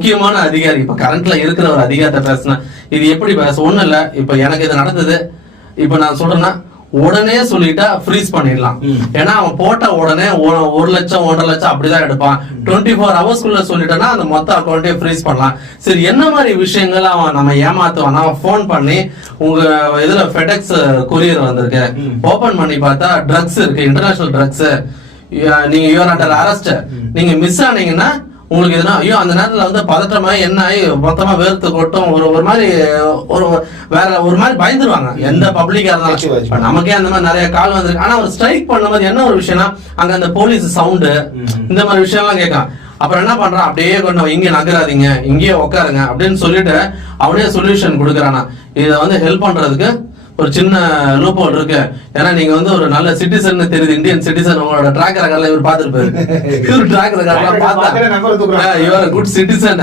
முக்கியமான அதிகாரி, இப்ப கரண்ட்ல இருக்கிற ஒரு அதிகாரத்தை பேசினா இது எப்படி பேச? ஒண்ணும் இல்ல, இப்ப எனக்கு இது நடந்தது, இப்ப நான் சொல்றேன்னா உடனே சொல்லிட்டா ஃப்ரீஸ் பண்ணிடலாம். ஏன்னா அவன் போட்ட உடனே 1 லட்சம் 1.5 லட்சம் அப்படிதான் எடுப்பான். 24 ஹவர்ஸ்க்குள்ள சொல்லிட்டேன்னா அந்த மொத்த அக்கௌண்ட்டே ஃப்ரீஸ் பண்ணலாம். சரி, என்ன மாதிரி விஷயங்கள் அவன் நம்ம ஏமாத்துவான்? அவன் போன் பண்ணி உங்க இதுல ஃபெடெக்ஸ் கொரியர் வந்திருக்கு, ஓபன் பண்ணி பார்த்தா ட்ரக்ஸ் இருக்கு, இன்டர்நேஷனல் ட்ரக்ஸ், நீங்க யூஆர் அண்டர் அரெஸ்ட், நீங்க மிஸ் ஆனீங்கன்னா உங்களுக்கு எதுனா ஐயோ அந்த நேரத்துல வந்து பதற்றமா என்ன ஆகி மொத்தமா வேர்த்து கொட்டும், ஒரு மாதிரி வேற ஒரு மாதிரி பயந்துருவாங்க எந்த பப்ளிக்கா இருந்தாலும். நமக்கே அந்த மாதிரி நிறைய கால் வந்திருக்கு. ஆனா ஒரு ஸ்ட்ரைக் பண்ண மாதிரி என்ன ஒரு விஷயம்னா அங்க அந்த போலீஸ் சவுண்டு இந்த மாதிரி விஷயம் எல்லாம் கேட்கான். அப்புறம் என்ன பண்றான், அப்படியே கொண்டு இங்க நகராதீங்க, இங்கேயே உட்காருங்க அப்படின்னு சொல்லிட்டு அவனே சொல்யூஷன் கொடுக்குறானா. இதை வந்து ஹெல்ப் பண்றதுக்கு ஒரு சின்ன லூப் ஹோல் இருக்கு. ஏன்னா நீங்க வந்து ஒரு நல்ல சிட்டிசன் தெரியுது, இந்தியன் சிட்டிசன், உங்களோட ட்ராக் ரெக்கார்ட்ல இவர் பாத்துருப்பாரு. இவர் ட்ராக் ரெக்கார்ட்லாம் பார்த்தா இவர் குட் சிட்டிசன்.